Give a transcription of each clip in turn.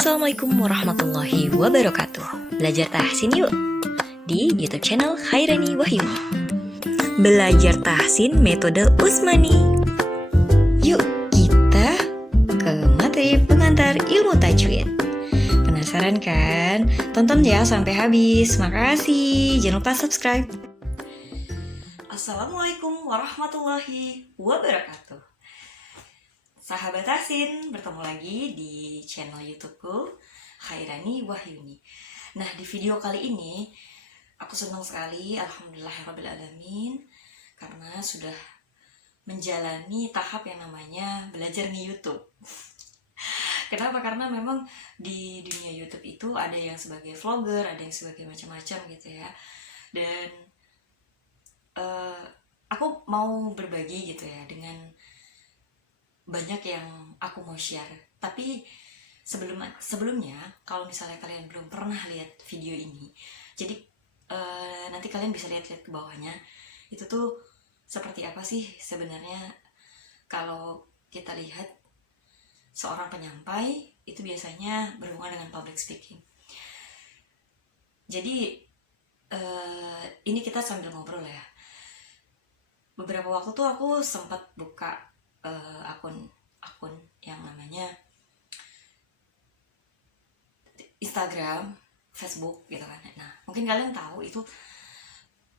Assalamualaikum warahmatullahi wabarakatuh. Belajar tahsin yuk di YouTube channel Khairani Wahyuni. Belajar tahsin metode Usmani. Yuk kita ke materi pengantar ilmu tajwid. Penasaran kan? Tonton ya sampai habis. Makasih. Jangan lupa subscribe. Assalamualaikum warahmatullahi wabarakatuh. Sahabat tahsin, bertemu lagi di channel YouTubeku Khairani Wahyuni. Nah, di video kali ini aku senang sekali, alhamdulillahirrabbilalamin, karena sudah menjalani tahap yang namanya belajar di YouTube. Kenapa? Karena memang di dunia YouTube itu ada yang sebagai vlogger, ada yang sebagai macam-macam gitu ya. Dan aku mau berbagi gitu ya dengan banyak yang aku mau share. Tapi sebelumnya kalau misalnya kalian belum pernah lihat video ini, jadi nanti kalian bisa lihat-lihat ke bawahnya. Itu tuh seperti apa sih sebenarnya kalau kita lihat seorang penyampai itu biasanya berhubungan dengan public speaking. Jadi ini kita sambil ngobrol ya. Beberapa waktu tuh aku sempat buka akun yang namanya Instagram, Facebook gitu kan. Nah, mungkin kalian tahu itu,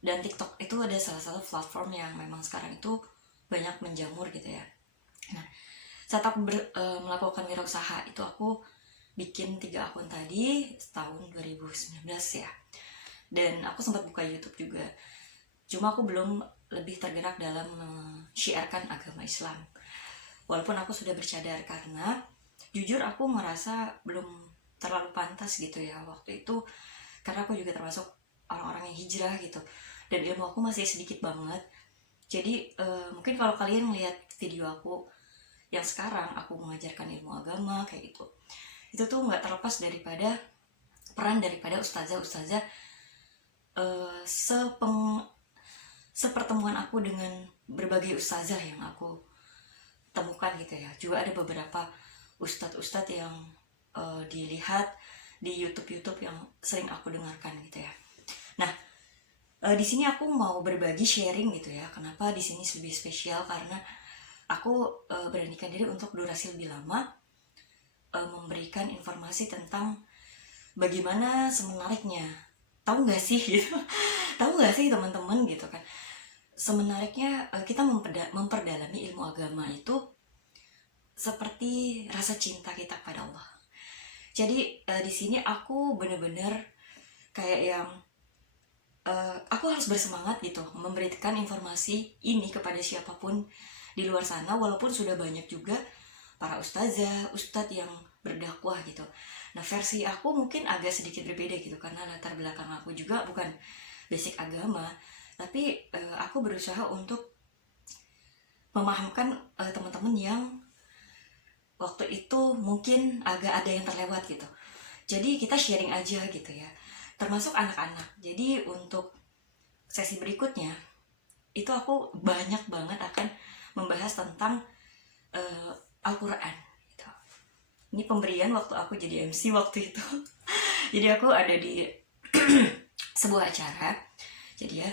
dan TikTok itu ada salah satu platform yang memang sekarang itu banyak menjamur gitu ya. Nah, saat aku melakukan wirausaha itu aku bikin 3 akun tadi tahun 2019 ya. Dan aku sempat buka YouTube juga. Cuma aku belum lebih tergerak dalam menyiarkan agama Islam. Walaupun aku sudah bercadar, karena jujur aku merasa belum terlalu pantas gitu ya waktu itu. Karena aku juga termasuk orang-orang yang hijrah gitu. Dan ilmu aku masih sedikit banget. Jadi mungkin kalau kalian melihat video aku yang sekarang, aku mengajarkan ilmu agama kayak gitu, itu tuh nggak terlepas daripada peran daripada ustazah-ustazah sepertemuan aku dengan berbagai ustazah yang aku temukan gitu ya. Juga ada beberapa ustadz-ustadz yang dilihat di YouTube yang sering aku dengarkan gitu ya. Nah, di sini aku mau berbagi sharing gitu ya. Kenapa di sini lebih spesial? Karena aku beranikan diri untuk durasi lebih lama memberikan informasi tentang bagaimana semenariknya. Tahu nggak sih gitu? Tahu nggak sih teman-teman gitu kan? Semenariknya kita memperdalami ilmu agama itu seperti rasa cinta kita pada Allah. Jadi di sini aku bener-bener kayak yang aku harus bersemangat gitu memberikan informasi ini kepada siapapun di luar sana, walaupun sudah banyak juga para ustazah, ustadz yang berdakwah gitu. Nah, versi aku mungkin agak sedikit berbeda gitu, karena latar belakang aku juga bukan basic agama, tapi aku berusaha untuk memahamkan teman-teman yang waktu itu mungkin agak ada yang terlewat gitu. Jadi kita sharing aja gitu ya, termasuk anak-anak. Jadi untuk sesi berikutnya itu aku banyak banget akan membahas tentang Al-Quran gitu. Ini pemberian waktu aku jadi MC waktu itu. Jadi aku ada di sebuah acara. Jadi ya,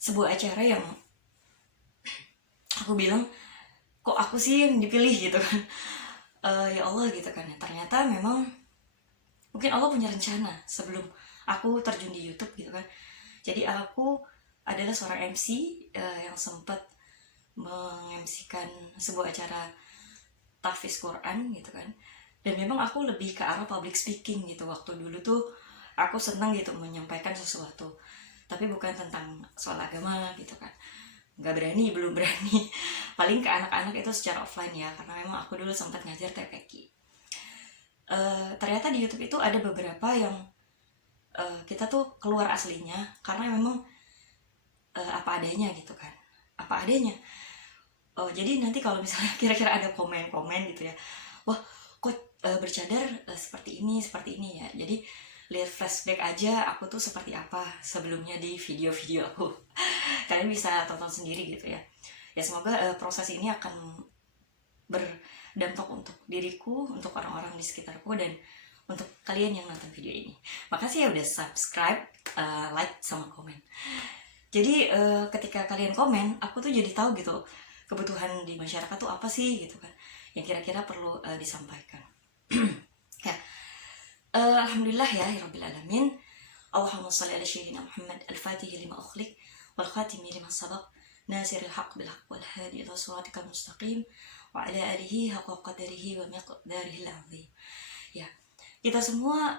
sebuah acara yang aku bilang, kok aku sih yang dipilih gitu kan. Ya Allah gitu kan. Ternyata memang mungkin Allah punya rencana sebelum aku terjun di YouTube gitu kan. Jadi aku adalah seorang MC yang sempat meng-MC-kan sebuah acara tahfiz Quran gitu kan. Dan memang aku lebih ke arah public speaking gitu. Waktu dulu tuh aku senang gitu menyampaikan sesuatu, tapi bukan tentang soal agama gitu kan. Belum berani. Paling ke anak-anak itu secara offline ya, karena memang aku dulu sempat ngajar TPQ. Ternyata di YouTube itu ada beberapa yang kita tuh keluar aslinya, karena memang apa adanya gitu kan. Apa adanya. Jadi nanti kalau misalnya kira-kira ada komen-komen gitu ya, wah kok bercadar seperti ini ya. Jadi lihat flashback aja aku tuh seperti apa sebelumnya di video-video aku. Kalian bisa tonton sendiri gitu ya. Ya semoga proses ini akan berdampak untuk diriku, untuk orang-orang di sekitarku, dan untuk kalian yang nonton video ini. Makasih ya udah subscribe, like, sama komen. Jadi ketika kalian komen, aku tuh jadi tahu gitu kebutuhan di masyarakat tuh apa sih gitu kan, yang kira-kira perlu disampaikan. Ya, alhamdulillah ya rabbil alamin. Allahumma shalli ala sayyidina Muhammad al-Fatih lima ukhliq wal khatimi lima sabaq nasiril haqq bil haqq wal hadi ila siratikal mustaqim wa ala alihi haqqa qadarihi wa miqdarihi al-azim. Ya, kita semua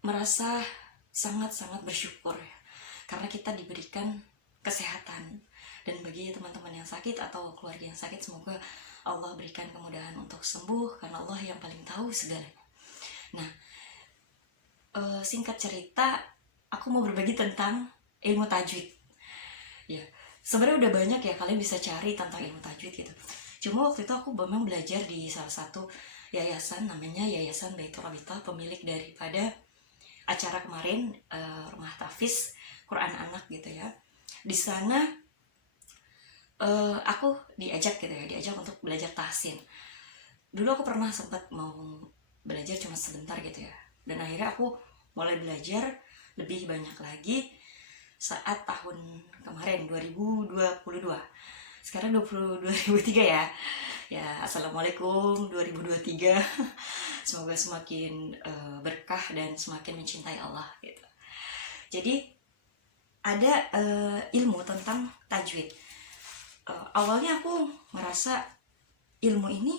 merasa sangat-sangat bersyukur ya, karena kita diberikan kesehatan. Dan bagi teman-teman yang sakit atau keluarga yang sakit, semoga Allah berikan kemudahan untuk sembuh, karena Allah yang paling tahu segalanya. Nah, singkat cerita, aku mau berbagi tentang ilmu tajwid. Ya, sebenarnya udah banyak ya kalian bisa cari tentang ilmu tajwid gitu. Cuma waktu itu aku memang belajar di salah satu yayasan, namanya Yayasan Baitur Rabita, pemilik daripada acara kemarin, Rumah Tahfiz Quran Anak gitu ya. Di sana aku diajak untuk belajar tahsin. Dulu aku pernah sempat mau belajar cuma sebentar gitu ya, dan akhirnya aku mulai belajar lebih banyak lagi saat tahun kemarin 2022. Sekarang 2023 ya. Ya, assalamualaikum 2023. Semoga semakin berkah dan semakin mencintai Allah gitu. Jadi ada ilmu tentang tajwid. Awalnya aku merasa ilmu ini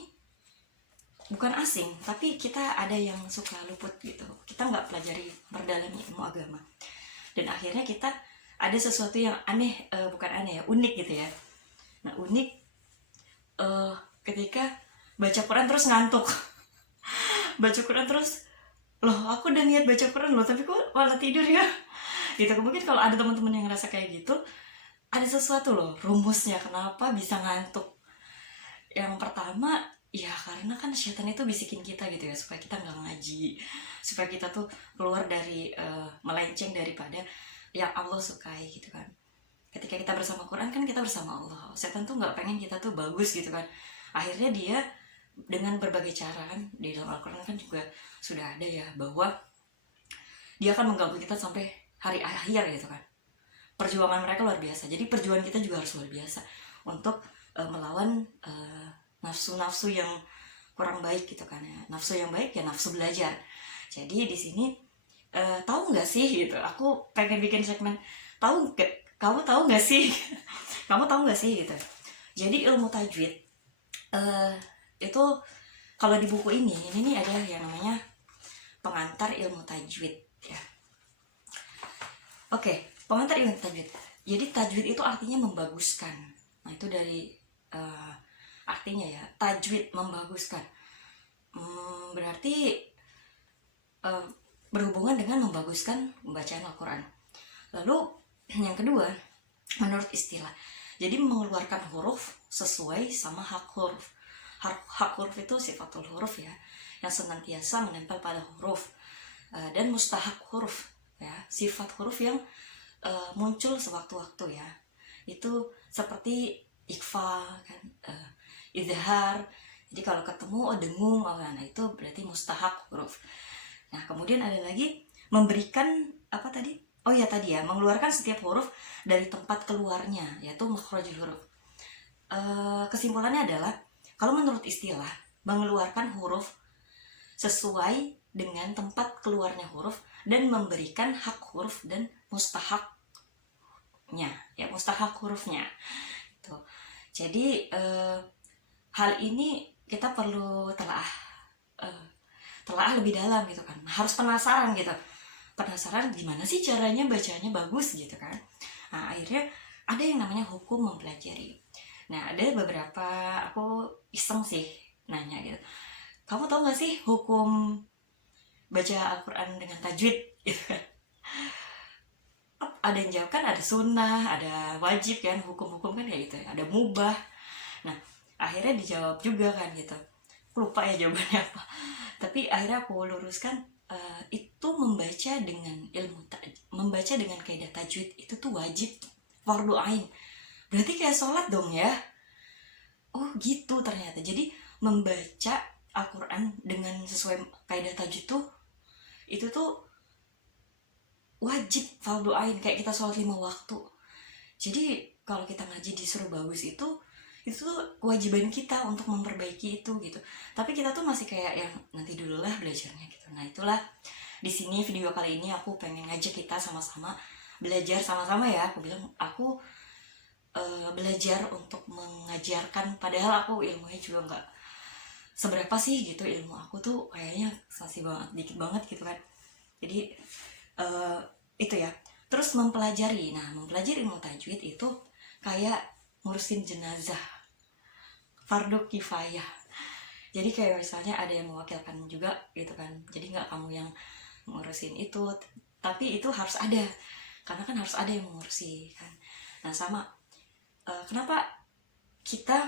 bukan asing, tapi kita ada yang suka luput gitu. Kita nggak pelajari memperdalami ilmu agama, dan akhirnya kita ada sesuatu yang aneh, bukan aneh ya, unik gitu ya. Nah, unik ketika baca Quran terus ngantuk. Baca Quran terus, loh aku udah niat baca Quran loh, tapi kok malah tidur ya gitu. Mungkin kalau ada teman-teman yang ngerasa kayak gitu, ada sesuatu loh rumusnya kenapa bisa ngantuk. Yang pertama, ya karena kan setan itu bisikin kita gitu ya, supaya kita nggak ngaji, supaya kita tuh keluar dari melenceng daripada yang Allah sukai gitu kan. Ketika kita bersama Quran kan kita bersama Allah. Setan tuh nggak pengen kita tuh bagus gitu kan. Akhirnya dia dengan berbagai cara kan, di dalam Al-Quran kan juga sudah ada ya, bahwa dia akan mengganggu kita sampai hari akhir gitu kan. Perjuangan mereka luar biasa, jadi perjuangan kita juga harus luar biasa untuk melawan nafsu-nafsu yang kurang baik gitu kan ya. Nafsu yang baik ya nafsu belajar. Jadi di sini tahu nggak sih gitu, aku pengen bikin segmen kamu tahu nggak sih kamu tahu nggak sih gitu. Jadi ilmu tajwid itu kalau di buku ini nih ada yang namanya pengantar ilmu tajwid ya. Oke, pengantar ilmu tajwid. Jadi tajwid itu artinya membaguskan. Nah, itu dari artinya ya, tajwid membaguskan. Berarti berhubungan dengan membaguskan pembacaan Al-Quran. Lalu yang kedua, menurut istilah, jadi mengeluarkan huruf sesuai sama hak huruf. Hak huruf itu sifatul huruf ya, yang senantiasa menempel pada huruf, dan mustahak huruf ya, sifat huruf yang muncul sewaktu-waktu ya. Itu seperti ikhfa kan, izhar. Jadi kalau ketemu dengung, nah itu berarti mustahak huruf. Nah, kemudian ada lagi memberikan apa tadi? Oh ya tadi ya, mengeluarkan setiap huruf dari tempat keluarnya, yaitu makhrajul huruf. Kesimpulannya adalah, kalau menurut istilah, mengeluarkan huruf sesuai dengan tempat keluarnya huruf dan memberikan hak huruf dan mustahaknya, ya mustahak hurufnya. Tuh. Jadi hal ini kita perlu telah lebih dalam gitu kan. Harus penasaran gitu. Penasaran gimana sih caranya bacanya bagus gitu kan. Nah, akhirnya ada yang namanya hukum mempelajari. Nah, ada beberapa, aku iseng sih nanya gitu, kamu tahu gak sih hukum baca Al-Quran dengan tajwid gitu kan. Ada yang jawab kan ada sunnah, ada wajib kan, hukum-hukum kan kayak gitu ya, ada mubah. Nah, akhirnya dijawab juga kan gitu, aku lupa ya jawabannya apa, tapi akhirnya aku luruskan, itu membaca dengan kaidah tajwid itu tuh wajib, fardu ain, berarti kayak sholat dong ya. Oh gitu ternyata. Jadi membaca Al-Quran dengan sesuai kaidah tajwid tuh, itu tuh wajib fardu ain, kayak kita sholat 5 waktu. Jadi kalau kita ngaji disuruh bagus itu tuh kewajiban kita untuk memperbaiki itu gitu. Tapi kita tuh masih kayak yang nanti dulu lah belajarnya gitu. Nah itulah di sini video kali ini aku pengen ngajak kita sama-sama belajar sama-sama ya. Aku bilang aku belajar untuk mengajarkan, padahal aku ilmunya juga nggak seberapa sih gitu, ilmu aku tuh kayaknya masih banget dikit banget gitu kan. Jadi itu ya. Terus mempelajari. Nah, mempelajari ilmu tajwid itu kayak ngurusin jenazah, fardu kifayah. Jadi kayak misalnya ada yang mewakilkan juga gitu kan. Jadi nggak kamu yang ngurusin itu, tapi itu harus ada, karena kan harus ada yang mengurusi kan. Nah sama, kenapa kita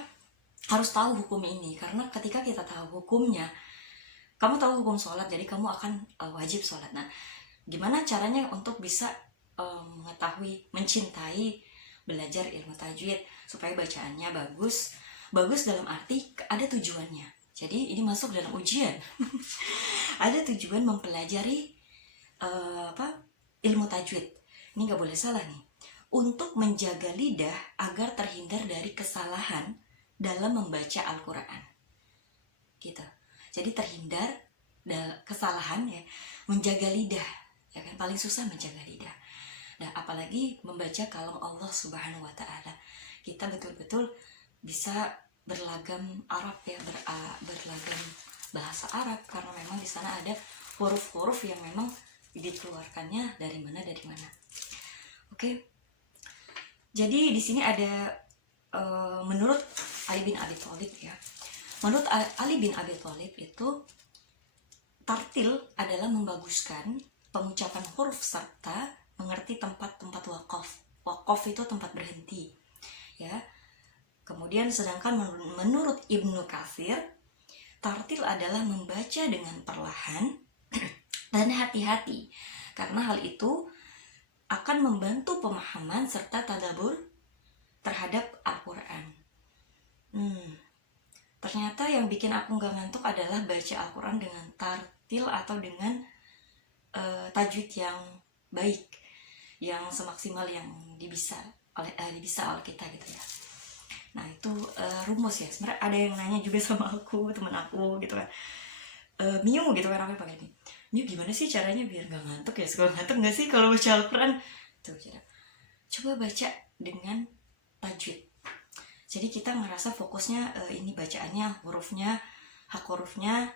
harus tahu hukum ini? Karena ketika kita tahu hukumnya, kamu tahu hukum sholat, jadi kamu akan wajib sholat. Nah, gimana caranya untuk bisa mengetahui, mencintai, belajar ilmu tajwid supaya bacaannya bagus? Bagus dalam arti ada tujuannya. Jadi ini masuk dalam ujian. Ada tujuan mempelajari ilmu tajwid. Ini nggak boleh salah nih. Untuk menjaga lidah agar terhindar dari kesalahan dalam membaca Al-Quran. Gitu. Jadi terhindar kesalahan ya, menjaga lidah. Ya kan, paling susah menjaga lidah. Nah, apalagi membaca kalam Allah Subhanahu wa taala. Kita betul-betul bisa berlagam Arab ya, berlagam bahasa Arab, karena memang di sana ada huruf-huruf yang memang dikeluarkannya dari mana. Oke. Jadi di sini ada menurut Ali bin Abi Thalib ya. Menurut Ali bin Abi Thalib itu tartil adalah membaguskan pengucapan huruf serta mengerti tempat-tempat wakaf. Wakaf itu tempat berhenti, ya. Kemudian sedangkan menurut Ibnu Katsir, tartil adalah membaca dengan perlahan dan hati-hati, karena hal itu akan membantu pemahaman serta tadabbur terhadap Al-Quran. Ternyata yang bikin aku gak ngantuk adalah baca Al-Quran dengan tartil atau dengan tajwid yang baik, yang semaksimal yang dibisa oleh kita gitu ya. Nah itu rumus ya. Sebenarnya ada yang nanya juga sama aku, temen aku gitu kan, Miu gitu kan, aku pakai ini, Miu gimana sih caranya biar gak ngantuk ya? Suka ngantuk gak sih kalau baca Al-Quran? Tuh, coba baca dengan tajwid. Jadi kita ngerasa fokusnya ini bacaannya, hurufnya, hak hurufnya,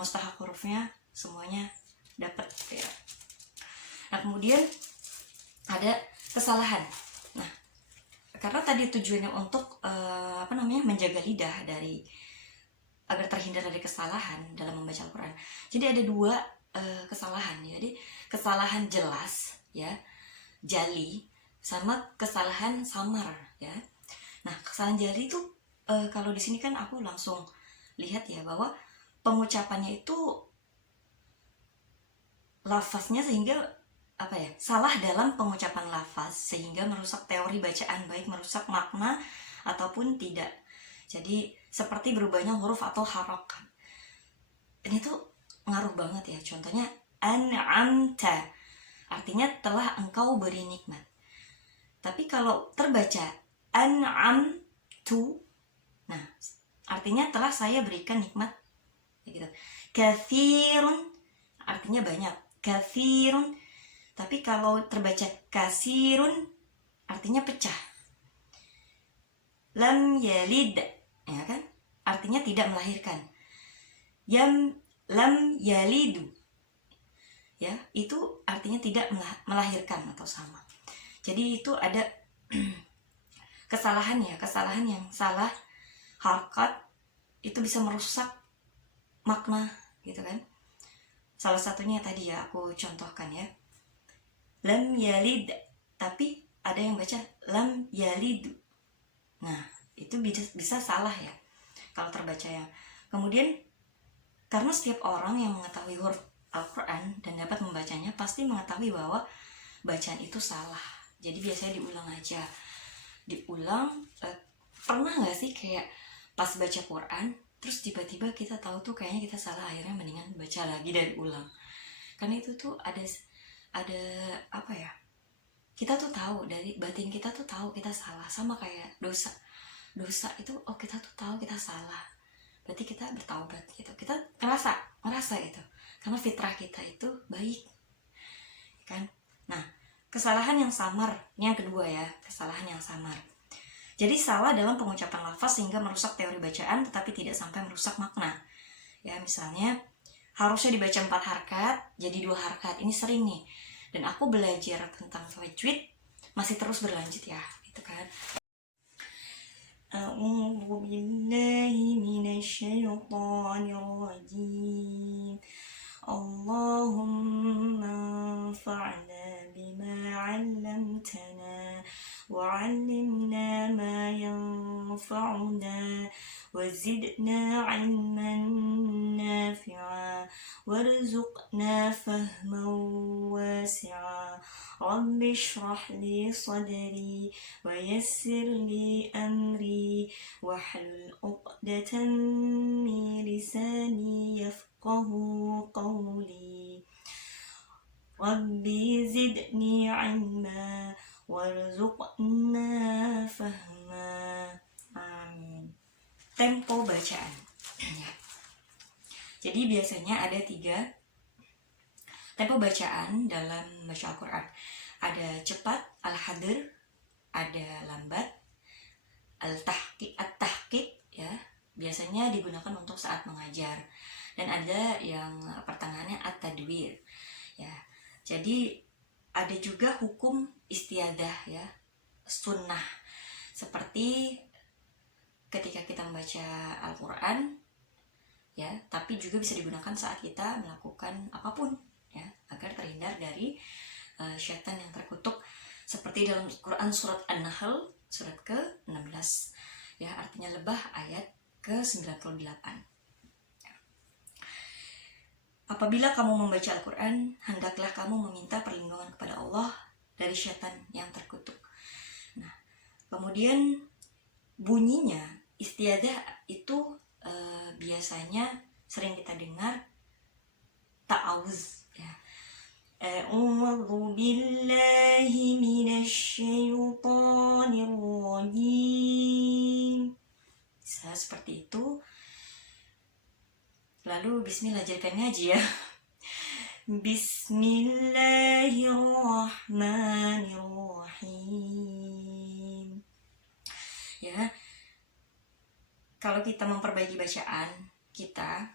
mustahak hurufnya, semuanya dapat ya. Nah kemudian ada kesalahan. Nah karena tadi tujuannya untuk menjaga lidah dari agar terhindar dari kesalahan dalam membaca Al-Quran. Jadi ada 2 kesalahan. Jadi kesalahan jelas ya, jali, sama kesalahan samar ya. Nah kesalahan jali itu kalau di sini kan aku langsung lihat ya bahwa pengucapannya itu lafaznya sehingga salah dalam pengucapan lafaz sehingga merusak teori bacaan, baik merusak makna ataupun tidak. Jadi seperti berubahnya huruf atau harokat. Ini tuh ngaruh banget ya. Contohnya an'amta, artinya telah engkau beri nikmat. Tapi kalau terbaca an'amtu, nah artinya telah saya berikan nikmat gitu. Katsirun artinya banyak, katsirun. Tapi kalau terbaca kasirun artinya pecah. Lam yalid, ya kan, artinya tidak melahirkan. Lam yalidu, ya, itu artinya tidak melahirkan atau sama. Jadi itu ada kesalahan yang salah harkat itu bisa merusak makna gitu kan. Salah satunya tadi ya aku contohkan ya, lam yalid, tapi ada yang baca lam yalidu. Nah itu bisa salah ya kalau terbaca ya. Kemudian karena setiap orang yang mengetahui huruf Al-Quran dan dapat membacanya pasti mengetahui bahwa bacaan itu salah. Jadi biasanya diulang aja. Pernah gak sih kayak pas baca Quran terus tiba-tiba kita tahu tuh kayaknya kita salah, akhirnya mendingan baca lagi dari ulang. Karena itu tuh ada apa ya, kita tuh tahu, dari batin kita tuh tahu kita salah. Sama kayak dosa itu, oh kita tuh tahu kita salah, berarti kita bertaubat gitu, kita ngerasa itu, karena fitrah kita itu baik kan. Nah, kesalahan yang samar, ini yang kedua ya, kesalahan yang samar. Jadi salah dalam pengucapan lafaz sehingga merusak teori bacaan tetapi tidak sampai merusak makna. Ya, misalnya harusnya dibaca 4 harakat jadi 2 harakat. Ini sering nih. Dan aku belajar tentang tajwid masih terus berlanjut ya, gitu kan. A'udzu billahi minasyaitonir rajim. Allahumma anfa'na bima 'allamtana wa'allimna ma yanfa'una wazidna 'ilman nafi'a warzuqna fahman wasi'a. Rabbi shrah li sadri wa yassir li amri wahlul 'uqdatam min lisani yafqahu qawli. Rabbi zidni 'ilma warzuqna fahma. Amin. Tempo bacaan. Jadi biasanya ada 3 tempo bacaan dalam baca Al-Quran. Ada cepat, al-hadir, ada lambat, at-tahqiq ya, biasanya digunakan untuk saat mengajar. Dan ada yang pertengahannya at-tadwir ya. Jadi ada juga hukum istiadah ya, sunnah, seperti ketika kita membaca Al-Quran ya, tapi juga bisa digunakan saat kita melakukan apapun ya, agar terhindar dari syaitan yang terkutuk, seperti dalam Quran surat An-Nahl surat ke-16 ya, artinya lebah, ayat ke-98. Apabila kamu membaca Al-Quran, hendaklah kamu meminta perlindungan kepada Allah dari syaitan yang terkutuk. Nah, kemudian bunyinya istiadah itu biasanya sering kita dengar ta'awuz ya. A'udzu billahi minasyaitonir rajim. Bisa seperti itu. Lalu bismillah, jadi pengen ngaji ya. Bismillahirrahmanirrahim. Ya. Kalau kita memperbaiki bacaan kita,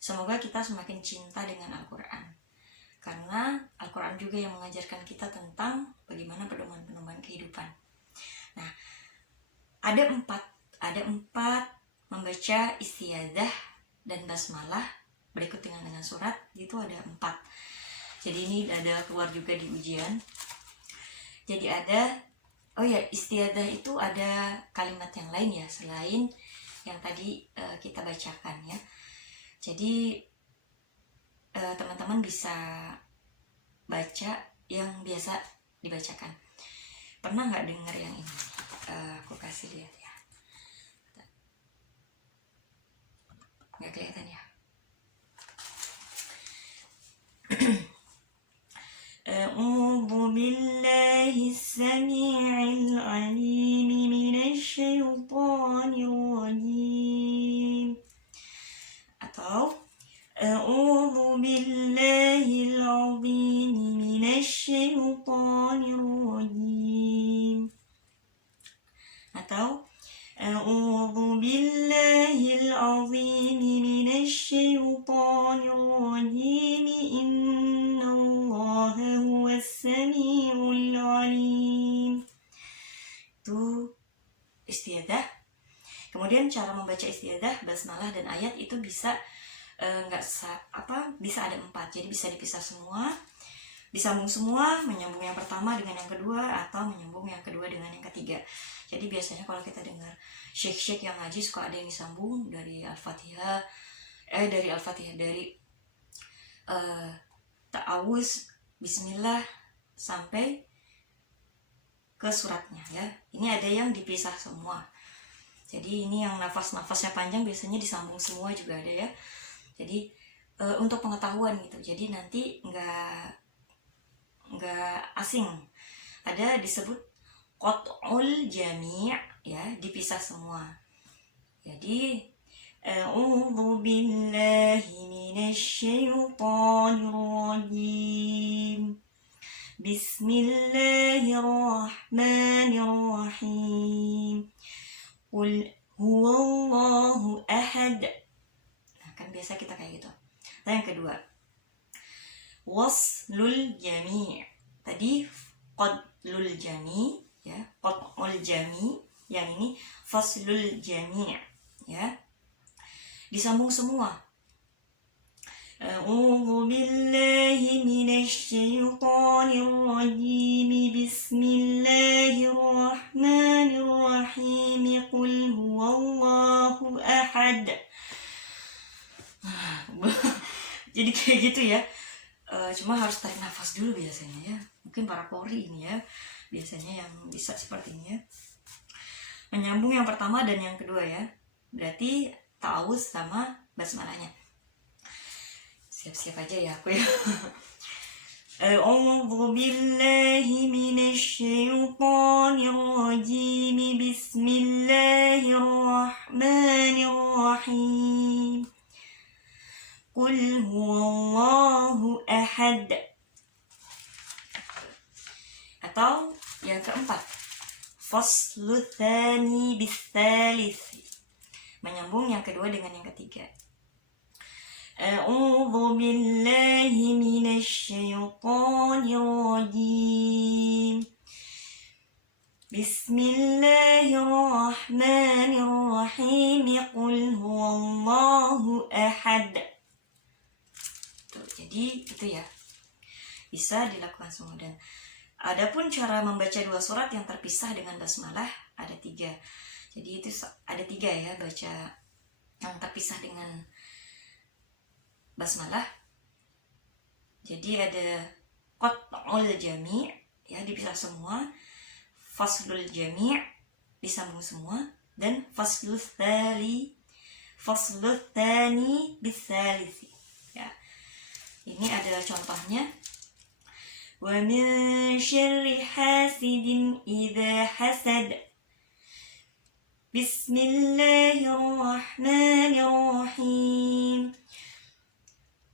semoga kita semakin cinta dengan Al-Quran. Karena Al-Quran juga yang mengajarkan kita tentang bagaimana pedoman-pedoman kehidupan. Nah, ada empat membaca istiadah dan basmalah berikut dengan surat, itu ada 4. Jadi ini ada keluar juga di ujian. Jadi ada, oh ya, istiadah itu ada kalimat yang lain ya, selain yang tadi kita bacakan ya. Jadi teman-teman bisa baca yang biasa dibacakan. Pernah nggak dengar yang ini? Aku kasih lihat ya. Nggak kelihatan ya. A'udzu billahi as-sami'il 'alim minasy syaithanir rajim. Atau A'udzu billahil 'azim minasy syaithanir rajim. Atau A'udzu billahil 'azim minasy syaithanir rajim. Innallaha huwas samiul 'alim. Itu istiadah. Kemudian cara membaca istiadah, basmalah dan ayat itu bisa bisa ada 4. Jadi bisa dipisah semua, disambung semua, menyambung yang pertama dengan yang kedua, atau menyambung yang kedua dengan yang ketiga. Jadi biasanya kalau kita dengar syekh-syekh yang ngaji, suka ada yang disambung dari Al-Fatihah, dari ta'awuz, bismillah, sampai ke suratnya ya. Ini ada yang dipisah semua. Jadi ini yang nafasnya panjang biasanya disambung semua juga ada ya. Jadi untuk pengetahuan gitu. Jadi nanti nggak asing. Ada disebut qat'ul jami' ya, dipisah semua. Jadi a'udzu billahi minasyaitonir rajim. Bismillahirrahmanirrahim. Qul huwallahu ahad. Nah, kan biasa kita kayak gitu. Nah, yang kedua, waslul jami'. Tadi qadlul jami' ya, qad'ul jami'. Yang ini faslul jami' ya. Disambung semua. A'udzu billahi minasyaitonir rajim. Bismillahirrahmanirrahim. Qul huwallahu ahad. Jadi kayak gitu ya. Cuma harus tarik nafas dulu biasanya ya. Mungkin para pori ini ya biasanya yang bisa seperti ini ya. Menyambung yang pertama dan yang kedua ya. Berarti ta'awuz sama basmalahnya. Siap-siap aja ya aku ya. A'udzu billahi minasyaitonir rajim. Bismillahirrahmanirrahim. Qul huwallahu ahad. Atau yang keempat, faslu tsani bis-tsalits. Menyambung yang kedua dengan yang ketiga. A'udzu billahi minasyaitonir rajim. Bismillahirrahmanirrahim. Qul huwallahu ahad. Tuh, jadi itu ya. Bisa dilakukan semua. Dan adapun cara membaca dua surat yang terpisah dengan basmalah ada 3. Jadi itu ada 3 ya, baca yang terpisah dengan basmalah. Jadi ada qat'ul jami' ya, dipisah semua, faslul jami' disambung semua, dan faslul tsani bis-tsalits ya. Ini adalah contohnya. Wa min syarri hasidin idza hasad. Bismillahirrahmanirrahim.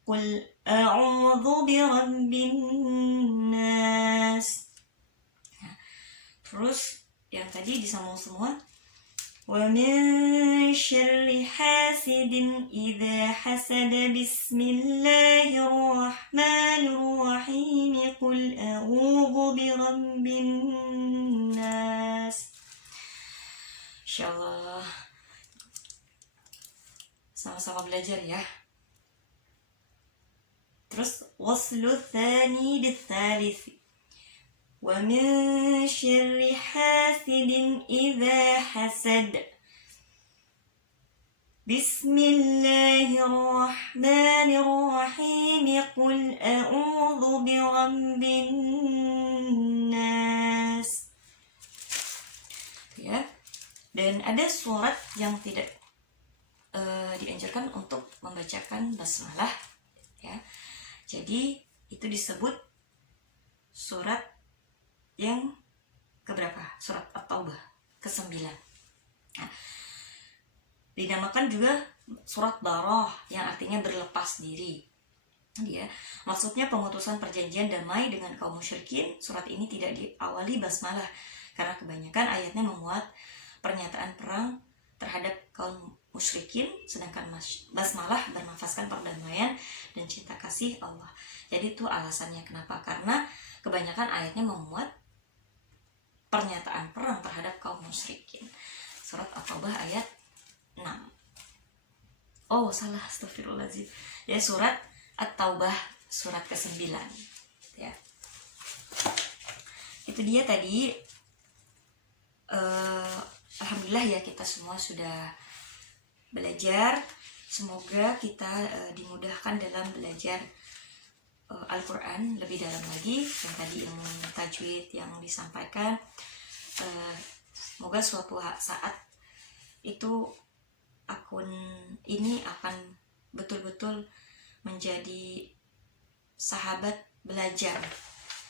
Qul a'udzu birabbin nas. Terus yang tadi disambung semua. Wa min syarri hasidin idza hasad. Bismillahirrahmanirrahim. Qul a'udzu birabbin nas. Insyaallah sama-sama belajar ya. Terus waslu tsani bis-tsalits. Wa min syarri hasidin idza hasad. Bismillahirrahmanirrahim. Qul a'udzu birabbin nas. Ya. Dan ada surat yang tidak dianjurkan untuk membacakan basmalah ya. Jadi itu disebut surat yang keberapa? Surat At-Taubah ke-9. Nah, dinamakan juga surat Barah yang artinya berlepas diri. Ya, maksudnya pemutusan perjanjian damai dengan kaum musyrikin. Surat ini tidak diawali basmalah karena kebanyakan ayatnya memuat pernyataan perang terhadap kaum musyrikin, sedangkan basmalah bernafaskan perdamaian dan cinta kasih Allah. Jadi itu alasannya kenapa, karena kebanyakan ayatnya memuat pernyataan perang terhadap kaum musyrikin. Surat At-Taubah ayat 6. Oh salah, astagfirullahaladzim. Ya, surat At-Taubah surat ke-9 ya. Itu dia tadi. Alhamdulillah ya, kita semua sudah belajar. Semoga kita dimudahkan dalam belajar Al-Quran lebih dalam lagi. Yang tadi ilmu tajwid yang disampaikan, semoga suatu saat itu akun ini akan betul-betul menjadi sahabat belajar,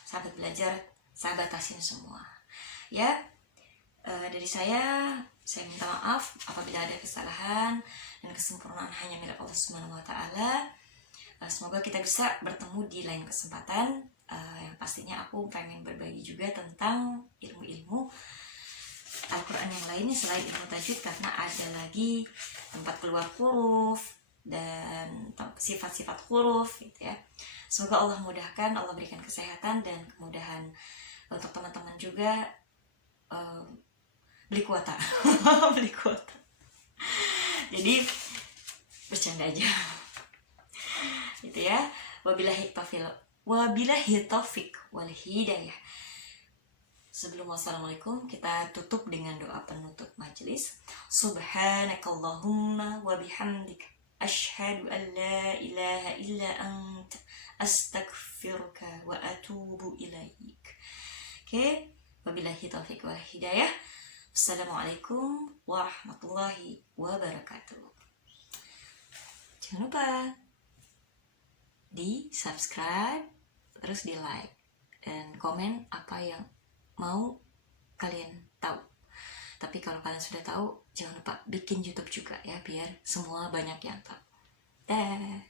sahabat Tasin semua. Ya, dari saya minta maaf apabila ada kesalahan, dan kesempurnaan hanya milik Allah Subhanahu wa taala. Semoga kita bisa bertemu di lain kesempatan. Yang pastinya aku pengen berbagi juga tentang ilmu-ilmu Al-Quran yang lainnya selain ilmu tajwid, karena ada lagi tempat keluar huruf dan sifat-sifat huruf gitu ya. Semoga Allah mudahkan, Allah berikan kesehatan dan kemudahan untuk teman-teman juga. Beli kuota beli kuota, jadi bercanda aja gitu ya. Wabillahi taufik wal hidayah. Sebelum wassalamualaikum, kita tutup dengan doa penutup majelis. Subhanakallahumma wa bihamdika asyhadu an la ilaha illa anta astaghfiruka wa atubu ilaik. Oke, wabillahi taufik wal hidayah. Assalamualaikum warahmatullahi wabarakatuh. Jangan lupa di subscribe, terus di like dan komen apa yang mau kalian tahu. Tapi kalau kalian sudah tahu, jangan lupa bikin YouTube juga ya, biar semua banyak yang tahu. Dah.